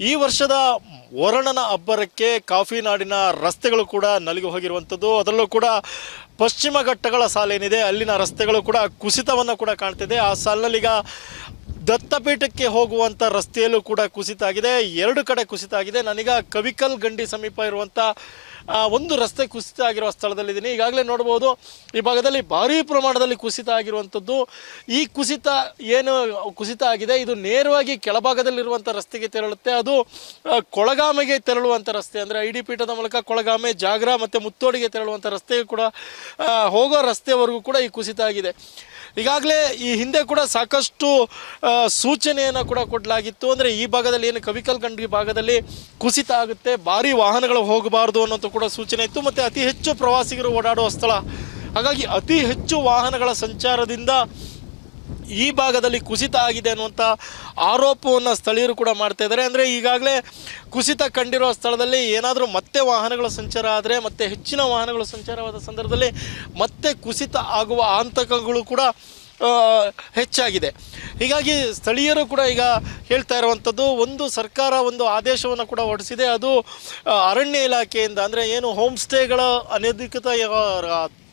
ಈ ವರ್ಷದ ವರುಣನ ಅಬ್ಬರಕ್ಕೆ ಕಾಫಿ ನಾಡಿನ ರಸ್ತೆಗಳು ಕೂಡ ನಲಿಗೆ ಹೋಗಿರುವಂಥದ್ದು. ಅದರಲ್ಲೂ ಕೂಡ ಪಶ್ಚಿಮ ಘಟ್ಟಗಳ ಸಾಲೇನಿದೆ ಅಲ್ಲಿನ ರಸ್ತೆಗಳು ಕೂಡ ಕುಸಿತವನ್ನು ಕೂಡ ಕಾಣ್ತಿದೆ. ಆ ಸಾಲಿನಲ್ಲೀಗ ದತ್ತಪೀಠಕ್ಕೆ ಹೋಗುವಂಥ ರಸ್ತೆಯಲ್ಲೂ ಕೂಡ ಕುಸಿತ ಆಗಿದೆ ಎರಡು ಕಡೆ ಕುಸಿತ ಆಗಿದೆ ನನಗ ಕವಿಕಲ್ ಗಂಡಿ ಸಮೀಪ ಇರುವಂಥ ಒಂದು ರಸ್ತೆ ಕುಸಿತ ಆಗಿರುವ ಸ್ಥಳದಲ್ಲಿದ್ದೀನಿ. ಈಗಾಗಲೇ ನೋಡ್ಬೋದು ಈ ಭಾಗದಲ್ಲಿ ಭಾರೀ ಪ್ರಮಾಣದಲ್ಲಿ ಕುಸಿತ ಆಗಿರುವಂಥದ್ದು. ಈ ಕುಸಿತ ಏನು ಕುಸಿತ ಆಗಿದೆ, ಇದು ನೇರವಾಗಿ ಕೆಳಭಾಗದಲ್ಲಿರುವಂಥ ರಸ್ತೆಗೆ ತೆರಳುತ್ತೆ. ಅದು ಕೊಳಗಾಮೆಗೆ ತೆರಳುವಂಥ ರಸ್ತೆ. ಅಂದರೆ ಐ ಪೀಠದ ಮೂಲಕ ಕೊಳಗಾಮೆ, ಜಾಗ್ರ ಮತ್ತು ಮುತ್ತೋಡಿಗೆ ತೆರಳುವಂಥ ರಸ್ತೆಗೆ ಕೂಡ ಹೋಗೋ ರಸ್ತೆವರೆಗೂ ಕೂಡ ಈ ಕುಸಿತ ಆಗಿದೆ. ಈಗಾಗಲೇ ಈ ಹಿಂದೆ ಕೂಡ ಸಾಕಷ್ಟು ಸೂಚನೆಯನ್ನು ಕೂಡ ಕೊಡಲಾಗಿತ್ತು. ಅಂದರೆ ಈ ಭಾಗದಲ್ಲಿ ಏನು ಕವಿಕಲ್ ಗಂಡಿ ಭಾಗದಲ್ಲಿ ಕುಸಿತ ಆಗುತ್ತೆ, ಭಾರಿ ವಾಹನಗಳು ಹೋಗಬಾರ್ದು ಅನ್ನೋದು ಕೂಡ ಸೂಚನೆ ಇತ್ತು. ಮತ್ತು ಅತಿ ಹೆಚ್ಚು ಪ್ರವಾಸಿಗರು ಓಡಾಡುವ ಸ್ಥಳ. ಹಾಗಾಗಿ ಅತಿ ಹೆಚ್ಚು ವಾಹನಗಳ ಸಂಚಾರದಿಂದ ಈ ಭಾಗದಲ್ಲಿ ಕುಸಿತ ಆಗಿದೆ ಅನ್ನುವಂಥ ಆರೋಪವನ್ನು ಸ್ಥಳೀಯರು ಕೂಡ ಮಾಡ್ತಾ ಇದ್ದಾರೆ. ಅಂದರೆ ಈಗಾಗಲೇ ಕುಸಿತ ಕಂಡಿರುವ ಸ್ಥಳದಲ್ಲಿ ಏನಾದರೂ ಮತ್ತೆ ವಾಹನಗಳ ಸಂಚಾರ ಆದರೆ, ಮತ್ತೆ ಹೆಚ್ಚಿನ ವಾಹನಗಳು ಸಂಚಾರವಾದ ಸಂದರ್ಭದಲ್ಲಿ ಮತ್ತೆ ಕುಸಿತ ಆಗುವ ಆತಂಕಗಳು ಕೂಡ ಹೆಚ್ಚಾಗಿದೆ. ಹೀಗಾಗಿ ಸ್ಥಳೀಯರು ಕೂಡ ಈಗ ಹೇಳ್ತಾ ಇರುವಂಥದ್ದು ಒಂದು ಸರ್ಕಾರ ಒಂದು ಆದೇಶವನ್ನು ಕೂಡ ಹೊರಡಿಸಿದೆ. ಅದು ಅರಣ್ಯ ಇಲಾಖೆಯಿಂದ, ಅಂದರೆ ಏನು ಹೋಮ್ ಸ್ಟೇಗಳ ಅನಧಿಕೃತ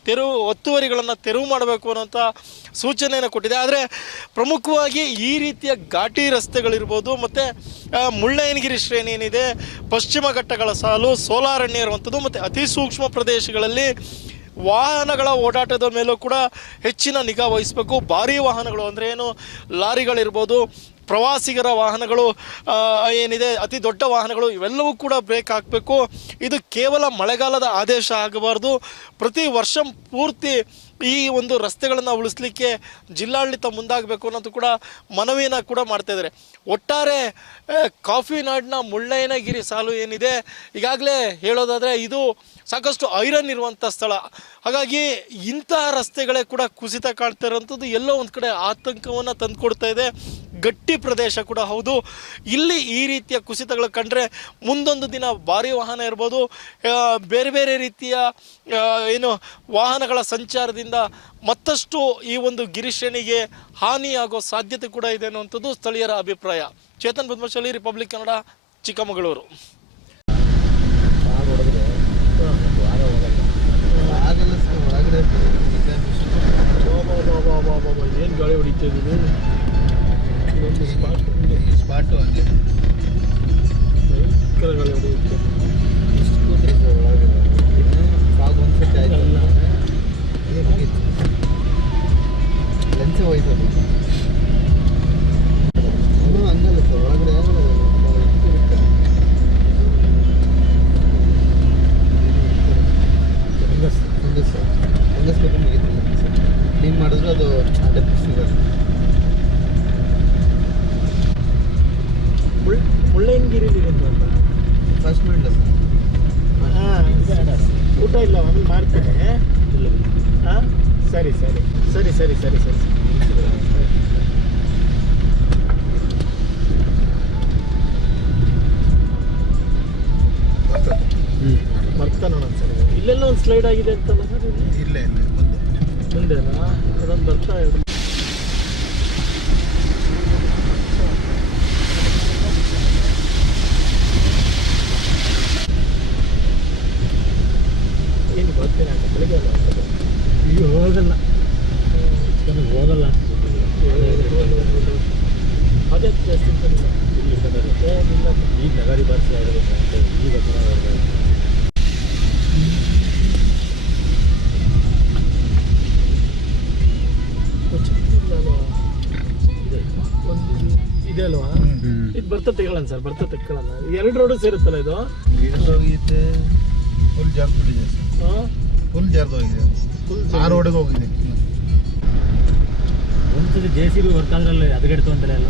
ತೆರವು ಒತ್ತುವರಿಗಳನ್ನು ತೆರವು ಮಾಡಬೇಕು ಅನ್ನೋಂಥ ಸೂಚನೆಯನ್ನು ಕೊಟ್ಟಿದೆ. ಆದರೆ ಪ್ರಮುಖವಾಗಿ ಈ ರೀತಿಯ ಘಾಟಿ ರಸ್ತೆಗಳಿರ್ಬೋದು, ಮತ್ತು ಮುಳ್ಳಯ್ಯನಗಿರಿ ಶ್ರೇಣಿ ಏನಿದೆ, ಪಶ್ಚಿಮ ಘಟ್ಟಗಳ ಸಾಲು, ಸೋಲಾರಣ್ಯ ಇರುವಂಥದ್ದು, ಮತ್ತು ಅತಿ ಸೂಕ್ಷ್ಮ ಪ್ರದೇಶಗಳಲ್ಲಿ ವಾಹನಗಳ ಓಡಾಟದ ಮೇಲೂ ಕೂಡ ಹೆಚ್ಚಿನ ನಿಗಾ ವಹಿಸಬೇಕು. ಭಾರೀ ವಾಹನಗಳು ಅಂದರೆ ಏನು? ಲಾರಿಗಳಿರ್ಬೋದು ಪ್ರವಾಸಿಗರ ವಾಹನಗಳು ಏನಿದೆ, ಅತಿ ದೊಡ್ಡ ವಾಹನಗಳು ಇವೆಲ್ಲವೂ ಕೂಡ ಬ್ರೇಕ್ ಹಾಕಬೇಕು. ಇದು ಕೇವಲ ಮಳೆಗಾಲದ ಆದೇಶ ಆಗಬಾರ್ದು. ಪ್ರತಿ ವರ್ಷ ಪೂರ್ತಿ ಈ ಒಂದು ರಸ್ತೆಗಳನ್ನು ಉಳಿಸ್ಲಿಕ್ಕೆ ಜಿಲ್ಲಾಡಳಿತ ಮುಂದಾಗಬೇಕು ಅನ್ನೋದು ಕೂಡ ಮನವಿಯನ್ನು ಕೂಡ ಮಾಡ್ತಾ ಇದ್ದಾರೆ ಒಟ್ಟಾರೆ ಕಾಫಿ ನಾಡಿನ ಮುಳ್ಳಯ್ಯನಗಿರಿ ಸಾಲು ಏನಿದೆ, ಈಗಾಗಲೇ ಹೇಳೋದಾದರೆ ಇದು ಸಾಕಷ್ಟು ಐರನ್ ಇರುವಂಥ ಸ್ಥಳ. ಹಾಗಾಗಿ ಇಂತಹ ರಸ್ತೆಗಳೇ ಕೂಡ ಕುಸಿತ ಕಾಣ್ತಾ ಇರೋವಂಥದ್ದು ಎಲ್ಲೋ ಒಂದು ಕಡೆ ಆತಂಕವನ್ನು ತಂದುಕೊಡ್ತಾ ಇದೆ. ಗಟ್ಟಿ ಪ್ರದೇಶ ಕೂಡ ಹೌದು. ಇಲ್ಲಿ ಈ ರೀತಿಯ ಕುಸಿತಗಳು ಕಂಡ್ರೆ ಮುಂದೊಂದು ದಿನ ಭಾರಿ ವಾಹನ ಇರ್ಬೋದು. ಬೇರೆ ಬೇರೆ ರೀತಿಯ ಏನು ವಾಹನಗಳ ಸಂಚಾರದಿಂದ ಮತ್ತಷ್ಟು ಈ ಒಂದು ಗಿರಿಶ್ರೇಣಿಗೆ ಹಾನಿಯಾಗೋ ಸಾಧ್ಯತೆ ಕೂಡ ಇದೆ ಅನ್ನುವಂಥದ್ದು ಸ್ಥಳೀಯರ ಅಭಿಪ್ರಾಯ. ಚೇತನ್ ಪದ್ಮಶಾಲಿ ರಿಪಬ್ಲಿಕ್ ಕನ್ನಡ ಚಿಕ್ಕಮಗಳೂರು. ಏನು ಗಾಳಿ ಹೊಡಿತಾ ಇದ್ದೀವಿ ಸ್ಪಾಟ್ ಅಲ್ಲಿ ಭಯಂಕರ ಗಾಳಿ ಹೊಡೆಯುತ್ತೆ ಎಷ್ಟು ಕೂತ್ರೆ ಸರ್ ಒಳಗಡೆ ಸಾಕು ಒಂದ್ಸತಿ ಆಯ್ತು ಲಂಚ ಇನ್ನೂ ಸರ್ ಊಟ ಇಲ್ಲ ಒಂದು ಮಾಡ್ತೇನೆ ಹಾಂ? ಸರಿ ಸರಿ. ಸರಿ ಸರಿ ಸರಿ ಸರಿ. ಬರ್ತಾನೆ ಸರಿ? ಇಲ್ಲೆಲ್ಲ ಒಂದು ಸ್ಲೈಡ್ ಆಗಿದೆ ಅಂತಲ್ಲ ಇಲ್ಲ ಮುಂದೆ. ಮುಂದೆನಾ? ಅದೊಂದು ಬರ್ತಾ ಇದೆ ಏನು ಬರ್ತೀನಿ ಅಂತ ಬೆಳಿಗ್ಗೆ ಅಲ್ಲ ಈಗ ಹೋಗಲ್ಲ ನನಗೆ ಹೋಗಲ್ಲ ಅದೇ ಜಾಸ್ತಿ. ಇಲ್ಲಿ ಈಗ ನಗರಿ ಭಾಷೆ ಆಗಬೇಕು ಅಂತ ಈಗ ಚೆನ್ನಾಗಿ? ಇದೆ ಅಲ್ವಾ ಇದು ಬರ್ತಾ ತೆಗೊಳ್ಳೋಣ ಸರ್ ಬರ್ತಾ ತೆಕ್ಕೊಳ್ಳೋಣ ಎರಡು ರೋಡು ಸೇರುತ್ತಲ್ಲ ಇದು ಹೋಗಿದೆ ಫುಲ್ ಜಾರ್ದು ಬಿಟ್ಟಿದೆ ಸರ್ ಫುಲ್ ಜಾರ್ದು ಹೋಗಿದೆ. ಆ ರೋಡಿಗೆ ಹೋಗಿದೆ. ಒಂದ್ಸತಿ ಜೆ ಸಿ ಬಿ ವರ್ಕ್ ಆದ್ರಲ್ಲ ಅದಗಡೆ ಅಂತಾರೆ ಎಲ್ಲ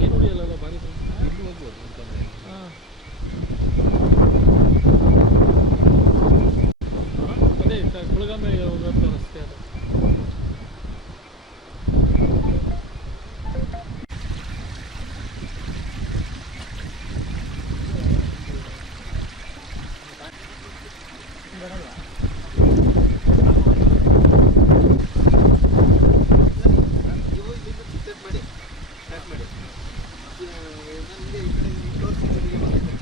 ಏನು ಉಳಿಯಲ್ಲ ಬಾರಿ ಇಲ್ಲಿ ಹೋಗ್ಬೋದು ಅಂತಂದ್ರೆ ಅದೇ ಕುಳಗಾಮೆ ಹೋಗೋ ರಸ್ತೆ ಅದು ನೀವು ಇಲ್ಲಿಂದ ಸ್ಟಾರ್ಟ್ ಮಾಡಿ ಸ್ಟಾರ್ಟ್ ಮಾಡಿ ನನಗೆ ಈ ಕಡೆ ತೋರಿಸಿ ಮಾತಾಡ್ತೀನಿ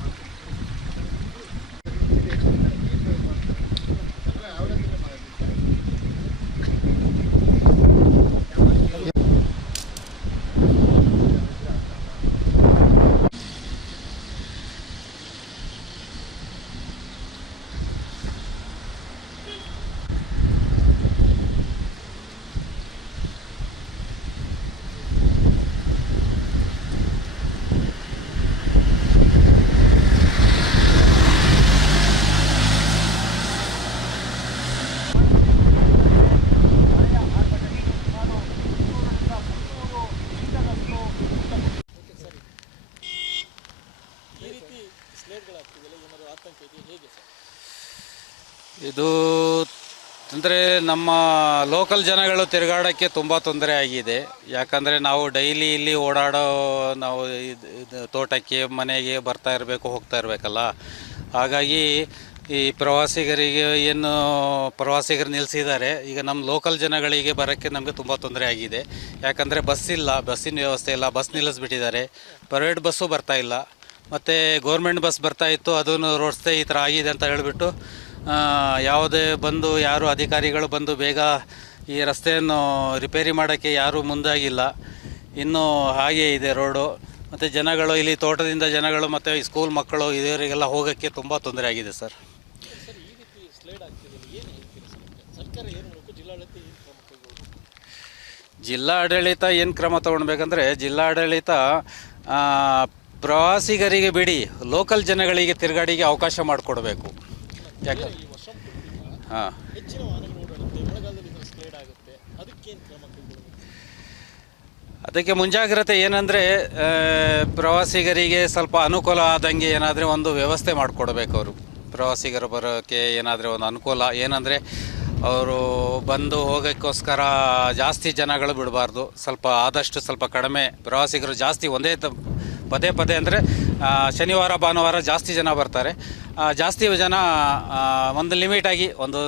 ಈ ರೀತಿ ಸ್ಲೇಟ್ಗಳಾಗ್ತಿದೆಯಲ್ಲ ಏನಾದ್ರು ಆತಂಕ ಇದೆಯಾ ಹೇಗೆ ಸರ್ ಇದು ಅಂದರೆ ನಮ್ಮ ಲೋಕಲ್ ಜನಗಳು ತಿರುಗಾಡೋಕ್ಕೆ ತುಂಬ ತೊಂದರೆ ಆಗಿದೆ. ಯಾಕಂದರೆ ನಾವು ಡೈಲಿ ಇಲ್ಲಿ ಓಡಾಡೋ ನಾವು ಇದ್- ತೋಟಕ್ಕೆ, ಮನೆಗೆ ಬರ್ತಾ ಇರಬೇಕು, ಹೋಗ್ತಾ ಇರಬೇಕಲ್ಲ. ಹಾಗಾಗಿ ಈ ಪ್ರವಾಸಿಗರಿಗೆ ಏನು, ಪ್ರವಾಸಿಗರು ನಿಲ್ಲಿಸಿದ್ದಾರೆ ಈಗ ನಮ್ಮ ಲೋಕಲ್ ಜನಗಳಿಗೆ ಬರೋಕ್ಕೆ ನಮಗೆ ತುಂಬ ತೊಂದರೆ ಆಗಿದೆ. ಯಾಕಂದರೆ ಬಸ್ ಇಲ್ಲ ಬಸ್ಸಿನ ವ್ಯವಸ್ಥೆ ಇಲ್ಲ ಬಸ್ ನಿಲ್ಲಿಸ್ಬಿಟ್ಟಿದ್ದಾರೆ. ಪ್ರೈವೇಟ್ ಬಸ್ಸು ಬರ್ತಾ ಇಲ್ಲ. ಮತ್ತು ಗೌರ್ಮೆಂಟ್ ಬಸ್ ಬರ್ತಾ ಇತ್ತು, ಅದನ್ನು ರೋಡ್ಸ್ದೆ ಈ ಥರ ಆಗಿದೆ ಅಂತ ಹೇಳಿಬಿಟ್ಟು ಯಾವುದೇ ಬಂದು, ಯಾರು ಅಧಿಕಾರಿಗಳು ಬಂದು ಬೇಗ ಈ ರಸ್ತೆಯನ್ನು ರಿಪೇರಿ ಮಾಡೋಕ್ಕೆ ಯಾರೂ ಮುಂದಾಗಿಲ್ಲ. ಇನ್ನೂ ಹಾಗೇ ಇದೆ ರೋಡು. ಮತ್ತು ಜನಗಳು, ಇಲ್ಲಿ ತೋಟದಿಂದ ಜನಗಳು ಮತ್ತು ಸ್ಕೂಲ್ ಮಕ್ಕಳು ಇದರಿಗೆಲ್ಲ ಹೋಗೋಕ್ಕೆ ತುಂಬ ತೊಂದರೆ ಆಗಿದೆ ಸರ್. ಜಿಲ್ಲಾ ಆಡಳಿತ ಏನು ಕ್ರಮ ತೊಗೊಳ್ಬೇಕಂದ್ರೆ ಜಿಲ್ಲಾಡಳಿತ ಪ್ರವಾಸಿಗರಿಗೆ ಬಿಡಿ ಲೋಕಲ್ ಜನಗಳಿಗೆ ತಿರುಗಾಡಿಗೆ ಅವಕಾಶ ಮಾಡಿಕೊಡ್ಬೇಕು. ಯಾಕೆ? ಹಾಂ. ಅದಕ್ಕೆ ಮುಂಜಾಗ್ರತೆ ಏನಂದರೆ ಪ್ರವಾಸಿಗರಿಗೆ ಸ್ವಲ್ಪ ಅನುಕೂಲ ಆದಂಗೆ ಏನಾದ್ರೆ ಒಂದು ವ್ಯವಸ್ಥೆ ಮಾಡಿಕೊಡ್ಬೇಕು ಅವರು. ಪ್ರವಾಸಿಗರು ಬರೋಕ್ಕೆ ಏನಾದ್ರೆ ಒಂದು ಅನುಕೂಲ. ಏನಂದರೆ ಅವರು ಬಂದು ಹೋಗೋಕ್ಕೋಸ್ಕರ ಜಾಸ್ತಿ ಜನಗಳು ಬಿಡಬಾರ್ದು. ಸ್ವಲ್ಪ ಆದಷ್ಟು ಸ್ವಲ್ಪ ಕಡಿಮೆ ಪ್ರವಾಸಿಗರು ಜಾಸ್ತಿ ಒಂದೇ ತ ಪದೇ ಪದೇ ಅಂದರೆ ಶನಿವಾರ, ಭಾನುವಾರ ಜಾಸ್ತಿ ಜನ ಬರ್ತಾರೆ. ಜಾಸ್ತಿ ಜನ ಒಂದು ಲಿಮಿಟಾಗಿ ಒಂದು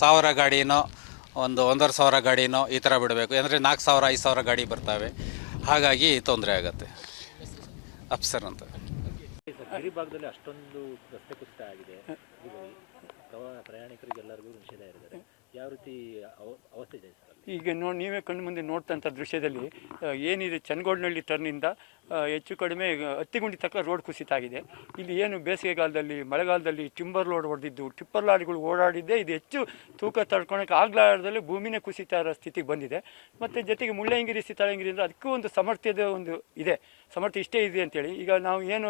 ಸಾವಿರ ಗಾಡಿನೋ, ಒಂದು ಒಂದೂವರೆ ಸಾವಿರ ಗಾಡಿನೋ ಈ ಥರ ಬಿಡಬೇಕು. ಅಂದರೆ ನಾಲ್ಕು ಸಾವಿರ, ಐದು ಸಾವಿರ ಗಾಡಿ ಬರ್ತವೆ. ಹಾಗಾಗಿ ತೊಂದರೆ ಆಗುತ್ತೆ. ಅಪ್ಸರ್ ಅಂತ. ಭಾಗದಲ್ಲಿ ಅಷ್ಟೊಂದು ರಸ್ತೆ ಕುಸಿತ ಆಗಿದೆ. ಪ್ರಯಾಣಿಕರಿಗೆಲ್ಲರಿಗೂ ನಿಷೇಧ ಇರಿದ್ದಾರೆ ಯಾವ ರೀತಿ ಅವಸ್ಥೆ ಇದೆ ಈಗ ನೋಡಿ ನೀವೇ ಕಣ್ಣು ಮುಂದೆ ನೋಡ್ತಂಥ ದೃಶ್ಯದಲ್ಲಿ ಏನಿದೆ ಚನ್ನಗೋಡ್ನಹಳ್ಳಿ ಟರ್ನಿಂದ ಹೆಚ್ಚು ಕಡಿಮೆ ಹತ್ತಿ ಹತ್ತಿಗುಂಡಿ ತಕ್ಕ ರೋಡ್ ಕುಸಿತ ಆಗಿದೆ ಇಲ್ಲಿ ಏನು ಬೇಸಿಗೆಗಾಲದಲ್ಲಿ, ಮಳೆಗಾಲದಲ್ಲಿ ಟಿಂಬರ್ ಲೋಡ್ ಹೊಡೆದಿದ್ದು ಟಿಪ್ಪರ್ ಲಾರಿಗಳು ಓಡಾಡಿದ್ದೆ ಇದು ಹೆಚ್ಚು ತೂಕ ತಡ್ಕೊಳಕ್ಕೆ ಆಗ್ಲಾರ್ದಲ್ಲಿ ಭೂಮಿನೇ ಕುಸಿತ ಇರೋ ಸ್ಥಿತಿಗೆ ಬಂದಿದೆ. ಮತ್ತು ಜೊತೆಗೆ ಮುಳ್ಳಯ್ಯನಗಿರಿ ಸೀತಾಳಂಗಿರಿ ಅಂದರೆ ಅದಕ್ಕೂ ಒಂದು ಸಮರ್ಥ್ಯದ ಒಂದು ಇದೆ. ಸಮರ್ಥ್ಯ ಇಷ್ಟೇ ಇದೆ ಅಂತೇಳಿ. ಈಗ ನಾವು ಏನು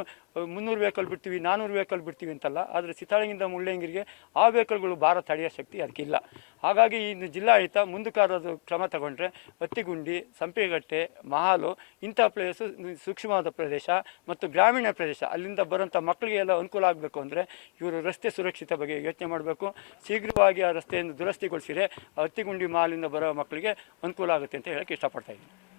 ಮುನ್ನೂರು ವೆಹಿಕಲ್ ಬಿಡ್ತೀವಿ ನಾನ್ನೂರು ವೆಹಿಕಲ್ ಬಿಡ್ತೀವಿ ಅಂತಲ್ಲ, ಆದರೆ ಸೀತಾಳಂಗಿಂದ ಮುಳ್ಳಯ್ಯನಗಿರಿಗೆ ಆ ವೆಹಿಕಲ್ಗಳು ಭಾರ ತಡೆಯೋ ಶಕ್ತಿ ಅದಕ್ಕಿಲ್ಲ. ಹಾಗಾಗಿ ಇನ್ನು ಜಿಲ್ಲಾಡಳಿತ ಮುಂದಕ್ಕಾರದು ಕ್ರಮ ತಗೊಂಡ್ರೆ ಹತ್ತಿಗುಂಡಿ ಸಂಪೆಗಟ್ಟೆ ಮಹಾಲು ಇಂಥ ಪ್ಲೇಸು ಸೂಕ್ಷ್ಮವಾದ ಪ್ರದೇಶ ಮತ್ತು ಗ್ರಾಮೀಣ ಪ್ರದೇಶ. ಅಲ್ಲಿಂದ ಬರೋಂಥ ಮಕ್ಕಳಿಗೆಲ್ಲ ಅನುಕೂಲ ಆಗಬೇಕು ಅಂದರೆ ಇವರು ರಸ್ತೆ ಸುರಕ್ಷತೆ ಬಗ್ಗೆ ಯೋಚನೆ ಮಾಡಬೇಕು. ಶೀಘ್ರವಾಗಿ ಆ ರಸ್ತೆಯನ್ನು ದುರಸ್ತಿಗೊಳಿಸಿದರೆ ಹತ್ತಿಗುಂಡಿ ಮಹಾಲಿಂದ ಬರೋ ಮಕ್ಕಳಿಗೆ ಅನುಕೂಲ ಆಗುತ್ತೆ ಅಂತ ಹೇಳೋಕ್ಕೆ ಇಷ್ಟಪಡ್ತಾ ಇದ್ದೀನಿ.